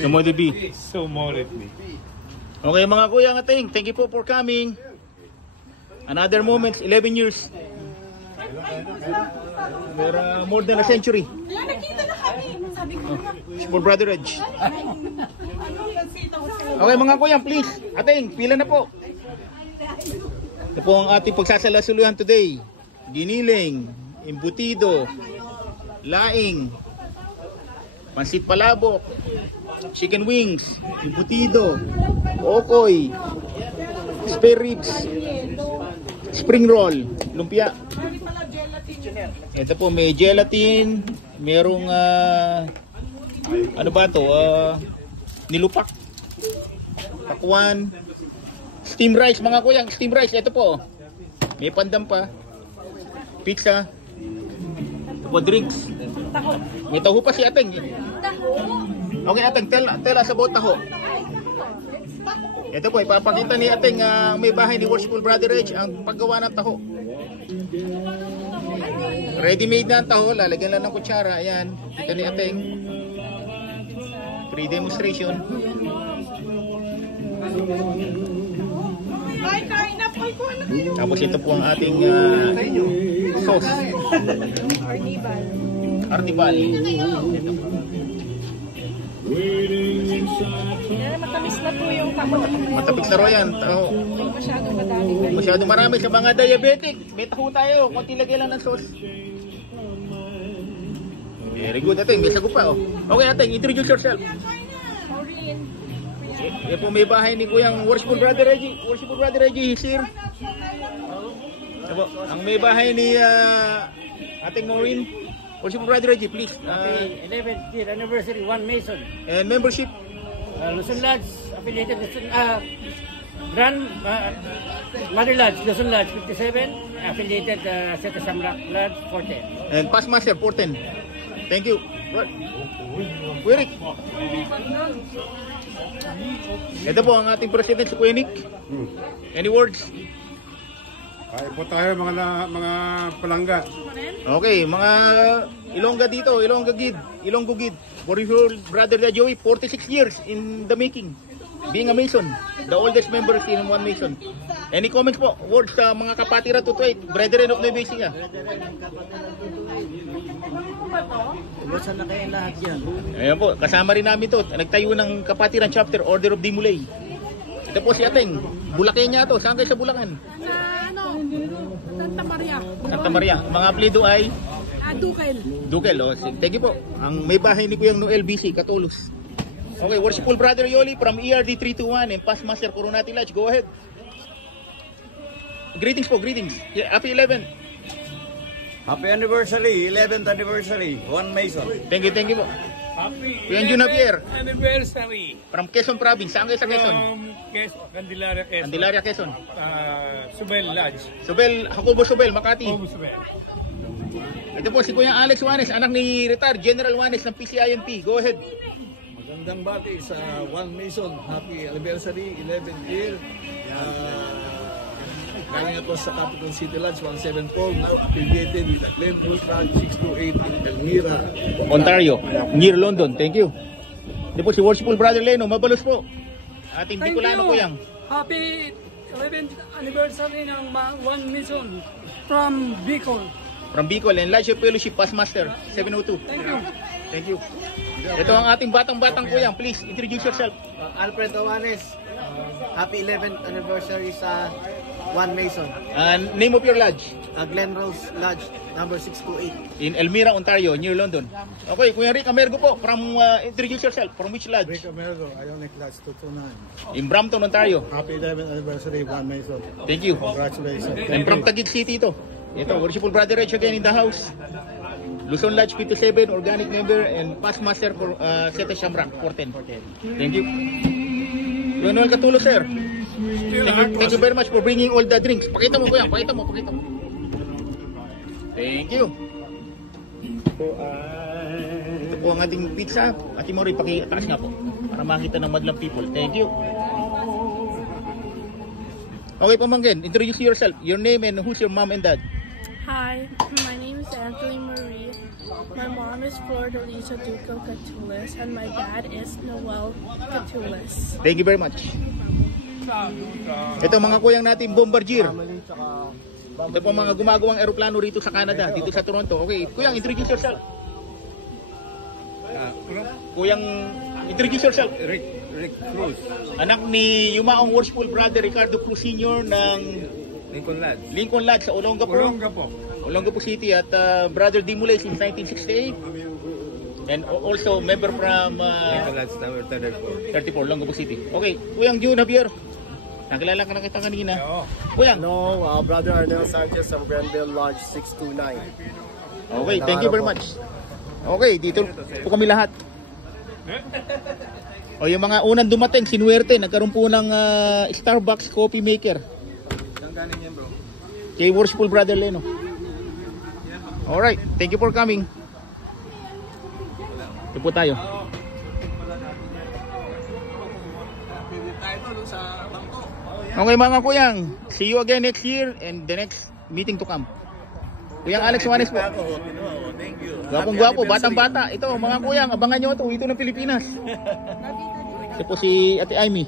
Sumodi B. Sumodi B. Okay mga kuya ng ating, thank you po for coming. Another moment, 11 years. More than a century. Nakita na kami. Sabi ko na. For Brother Edge. Okay mga kuya, please. Ating, pila na po. Ito po ang ating pagsasalasuluhan today. Giniling, embutido, laing, pansit palabok, chicken wings, embutido, okoy, spare ribs, spring roll, lumpia. Ito po may gelatin, merong ano ba to? Nilupak, pakwan, steam rice mga kuyang, steam rice. Ito po, may pandam pa, pizza, ito po drinks. May taho pa si Ateng. Okay Ateng, tell us about taho. Ito po, ipapakita ni Ateng may bahay ni Worshipful Brother Edge ang paggawa ng taho. Ready made na ang taho, lalagyan lang ng kutsara. Ayan, kita ni Ateng. Free demonstration. Tapos ito po ang ating sauce. Artibal. Matamis na po yung taho. Matamis na ro yan. Taho. Masyadong madami. Masyadong marami sa mga diabetic. May taho tayo. Kunti lagay lang ng sauce. Very good. Ating, may sagot pa. Okay, Ating, introduce yourself. Maureen. Yan po may bahay ni Kuyang Worshipful Brother Reggie. Worshipful Brother Reggie is here. Yan po, ang may bahay ni Ating Maureen. Worshipful Brother Reggie, please. Happy 11th year anniversary, One Mason. And membership. Luzon Lodge, affiliated Luzon, Grand Mother Lodge, Luzon Lodge 57, affiliated Seta Samrak Lodge 410. And Past Master 410. Thank you. Kuya Rick. Ito po ang ating president si Kuya Nick. Any words? Ay po tayo mga palangga. Okay, mga Ilongga dito, Ilongga Gid, Ilonggo Gid. Worshipful Brother Joey, 46 years in the making. Being a Mason, the oldest member in One Mason. Any comments po? Words sa mga kapatiran to 28, Brethren of Nueva Ecija. Basta na kayo lahat yan. Ayan po, kasama rin namin to. Nagtayo ng kapatiran chapter, Order of Dimulay. Ito po si Ateng, Bulakenya to. Saan kayo sa Bulacan? Santa Maria. Santa Maria. Mga apelido ay? Dukel. Dukel, oh. Thank you po. Ang may bahay ni Kuyang Noel BC, Katolos. Okay, Worshipful Brother Yoli from ERD 321 and Past Master Coronati Lodge. Go ahead. Greetings po, greetings. Yeah, happy 11. Happy anniversary, 11th anniversary, One Mason. Thank you po. Happy Kuya Jun Javier. anniversary From Quezon Province. Saan kayo sa Quezon? from Candelaria, Quezon. Candelaria, Quezon. Subel Lodge. Sobel, Jacobo Sobel, Makati. Oh, Subel. Ito po si Kuya Alex Juanes, anak ni retired General Juanes ng PCIMP. Go ahead. Magandang bati sa One Mason. Happy anniversary, 11th year. Galing ako sa Capital City Lodge, 174, now affiliated with the Glenrose Lodge 628 in Elmira, Ontario, near London. Thank you. Ito po si Worshipful Brother Leno, mabalos po. Ating Bicolano Kuyang. Happy 11th anniversary ng One Mason from Bicol. From Bicol and Life Fellowship Past Master 702. Thank you. Thank you. Ito ang ating batang-batang Kuyang. Please introduce yourself. Alfred Owanes, happy 11th anniversary sa One Mason. And name of your lodge? Glenrose Lodge, number 628. In Elmira, Ontario, near London. Okay, Kuya Rick Amergo po. From introduce yourself. From which lodge? Rick Amergo, Ionic Lodge 229. In Brampton, Ontario. Happy 11th anniversary, One Mason. Thank you. Congratulations. And from Taguig City ito. Ito, Worshipful Brother Rich again in the house. Luzon Lodge 57, organic member and past master for Seta Shamrock 410. Thank you. Kuya Noel Catulo, sir. Thank you very much for bringing all the drinks. Pakita mo kuya, pakita mo. Thank you. Ito po ang ating pizza. Ate Mori, pakitaas nga po para makita ng madlang people. Thank you. Okay, pamangkin, introduce yourself. Your name and who's your mom and dad? Hi, my name is Anthony Marie. My mom is Flordeliza Duco Catulas, and my dad is Noel Catulas. Thank you very much. Ito mga kuyang natin, Bombardier. Ito po mga gumagawang eroplano rito sa Canada, dito sa Toronto. Okay, kuyang, introduce yourself. Kuyang, introduce yourself. Rick Cruz. Anak ni Yumaong Worshipful Brother Ricardo Cruz Sr. ng Lincoln Lodge. sa Olongapo. Olongapo City at Brother Dimulay since 1968. And also member from Lincoln Lodge number 34, Olongapo City. Okay, Kuyang June Javier. Nakilala ka na kita kanina. Kuyang. No, Brother Arnel Sanchez from Grenville Lodge 629. Okay, thank you very much. Okay, dito po kami lahat. O yung mga unang dumating, sinuwerte, nagkaroon po ng Starbucks coffee maker. Kay Worshipful Brother Leno. Alright, thank you for coming. Ito po tayo. Okay mga kuyang, see you again next year and the next meeting to come. Kuyang Alex Juanes po. Gwapong-gwapo, batang-bata. Ito mga kuyang, abangan nyo ito, ito ng Pilipinas. Ito po si Ate Amy.